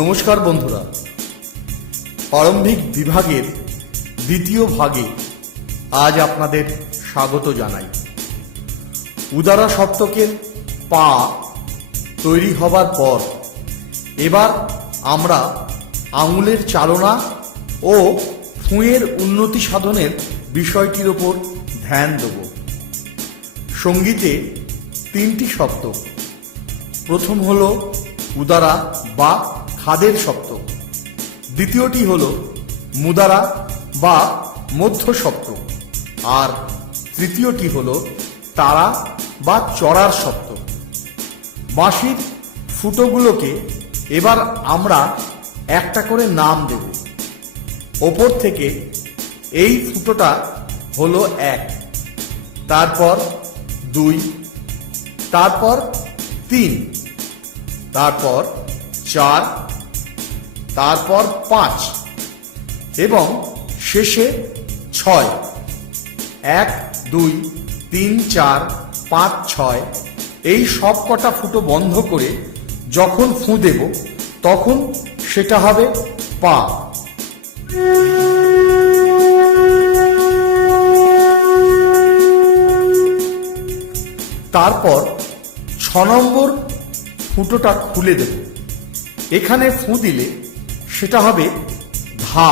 নমস্কার বন্ধুরা, প্রারম্ভিক বিভাগের দ্বিতীয় ভাগে আজ আপনাদের স্বাগত জানাই। উদারা সপ্তকের পা তৈরি হবার পর এবার আমরা আঙুলের চালনা ও ফুঁয়ের উন্নতি সাধনের বিষয়টির ওপর ধ্যান দেব। সঙ্গীতে তিনটি সপ্তক। প্রথম হল উদারা বা খাদের সপ্তক, দ্বিতীয়টি হল মুদারা বা মধ্য সপ্তক, আর তৃতীয়টি হল তারা বা চড়ার সপ্তক। বাঁশির ফুটোগুলোকে এবার আমরা একটা করে নাম দেব। ওপর থেকে এই ফুটোটা হলো 1, তারপর 2, তারপর 3, তারপর 4, তারপর 5 এবং শেষে 6। 1, 2, 3, 4, 5, 6 এই সব কটা ফুটো বন্ধ করে যখন ফুঁ দেব তখন সেটা হবে পা। তারপর 6 নম্বর ফুটোটা খুলে দেব। এখানে ফুঁ দিলে সেটা হবে ধা।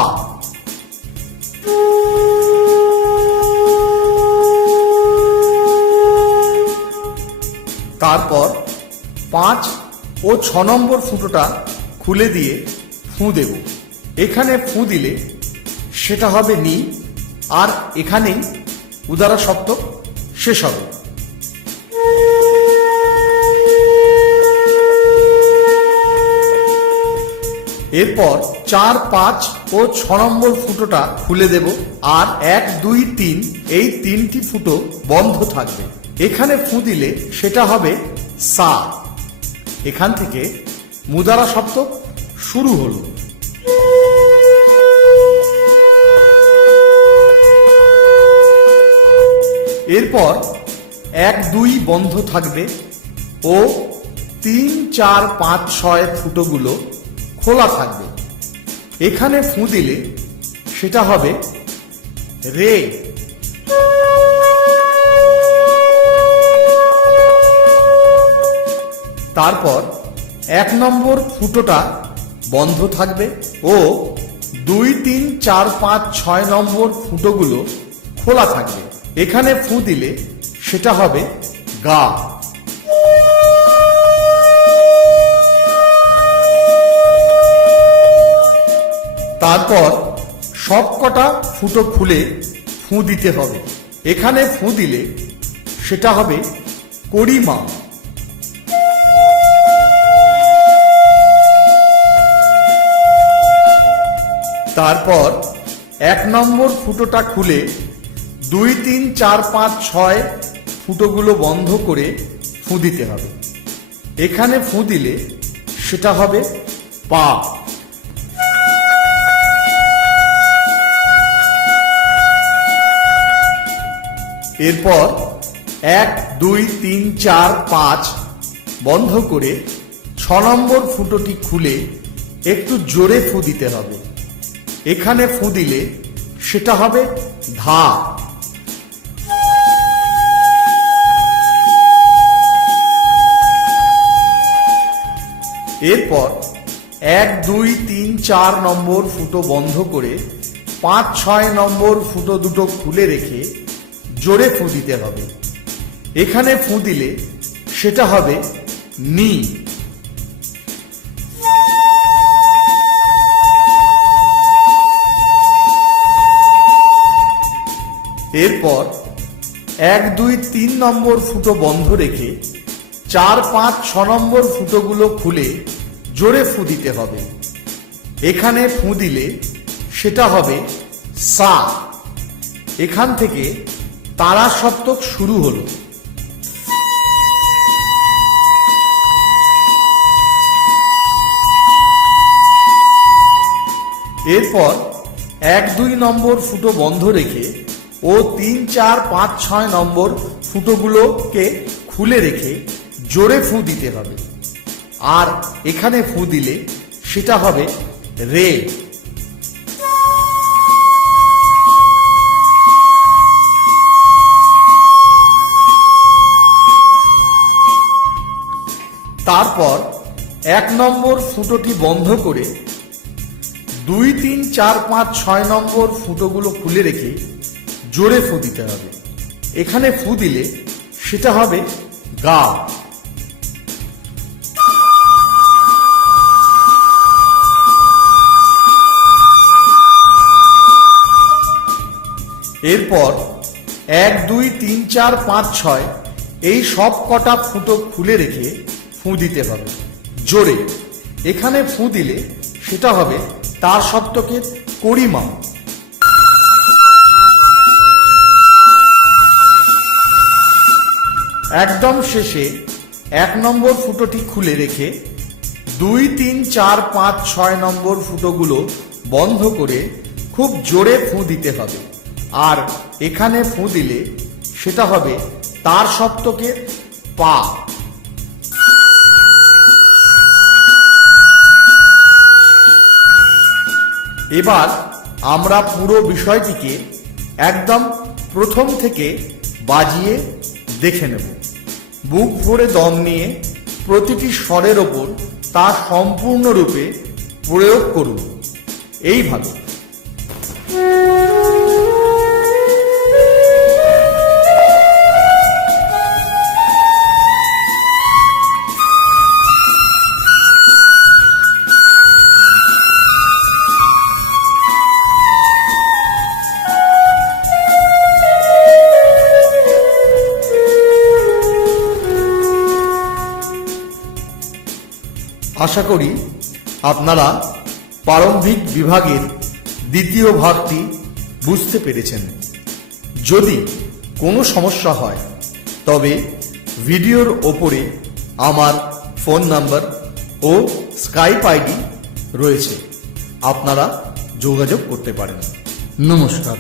তারপর 5 ও 6 নম্বর ফুটোটা খুলে দিয়ে ফুঁ দেব। এখানে ফুঁ দিলে সেটা হবে নি, আর এখানেই উদারা সপ্তক শেষ হবে। এরপর 4, 5 ও 6 নম্বর ফুটোটা খুলে দেব, আর 1, 2, 3 এই 3টি ফুটো বন্ধ থাকবে। এখানে ফুঁ দিলে সেটা হবে সা। এখান থেকে মুদারা সপ্তক শুরু হলো। এরপর 1, 2 বন্ধ থাকবে ও 3, 4, 5, 6 ফুটোগুলো খোলা থাকবে। এখানে ফুঁ দিলে সেটা হবে রে। তারপর 1 নম্বর ফুটোটা বন্ধ থাকবে ও 2, 3, 4, 5, 6 নম্বর ফুটোগুলো খোলা থাকবে। এখানে ফুঁ দিলে সেটা হবে গা। তারপর সব কটা ফুটো খুলে ফুঁ দিতে হবে। এখানে ফুঁ দিলে সেটা হবে কড়িমা। তারপর 1 নম্বর ফুটোটা খুলে 2, 3, 4, 5, 6 ফুটোগুলো বন্ধ করে ফুঁ দিতে হবে। এখানে ফুঁ দিলে সেটা হবে পা। এরপর 1, 2, 3, 4, 5 বন্ধ করে 6 নম্বর ফুটোটি খুলে একটু জোরে ফুঁ দিতে হবে। এখানে ফুঁ দিলে সেটা হবে ধা। এরপর 1, 2, 3, 4 নম্বর ফুটো বন্ধ করে 5, 6 নম্বর ফুটো দুটো খুলে রেখে জোরে ফুঁ দিতে হবে। এখানে ফুঁ দিলে সেটা হবে নি। এরপর 1, 2, 3 নম্বর ফুটো বন্ধ রেখে 4, 5, 6 নম্বর ফুটোগুলো খুলে জোরে ফুঁ দিতে হবে। এখানে ফুঁ দিলে সেটা হবে সা। এখান থেকে তারা সপ্তক শুরু হলো। এরপর 1, 2 নম্বর ফুটো বন্ধ রেখে ও 3, 4, 5, 6 নম্বর ফুটোগুলোকে খুলে রেখে জোরে ফুঁ দিতে হবে। আর এখানে ফুঁ দিলে সেটা হবে রে। তারপর 1 নম্বর ফুটোটি বন্ধ করে 2, 3, 4, 5, 6 নম্বর ফুটোগুলো খুলে রেখে জোরে ফু দিতে হবে। এখানে ফু দিলে সেটা হবে গা। এরপর 1, 2, 3, 4, 5, 6 এই সব কটা ফুটো খুলে রেখে ফু দিতে হবে জোরে। এখানে ফু দিলে সেটা হবে তার সপ্তকের কড়িমা। একদম শেষে 1 নম্বর ফুটোটি খুলে রেখে 2, 3, 4, 5, 6 নম্বর ফুটোগুলো বন্ধ করে খুব জোরে ফু দিতে হবে। আর এখানে ফু দিলে সেটা হবে তার সপ্তকের পা। এবার আমরা পুরো বিষয়টিকে একদম প্রথম থেকে বাজিয়ে দেখে নেব। বুক ভরে দম নিয়ে প্রতিটি স্বরের ওপর তা সম্পূর্ণরূপে প্রয়োগ করুন এইভাবে। আশা করি আপনারা প্রারম্ভিক বিভাগের দ্বিতীয় ভাগটি বুঝতে পেরেছেন। যদি কোনো সমস্যা হয় তবে ভিডিওর ওপরে আমার ফোন নাম্বার ও স্কাইপ আইডি রয়েছে, আপনারা যোগাযোগ করতে পারেন। নমস্কার।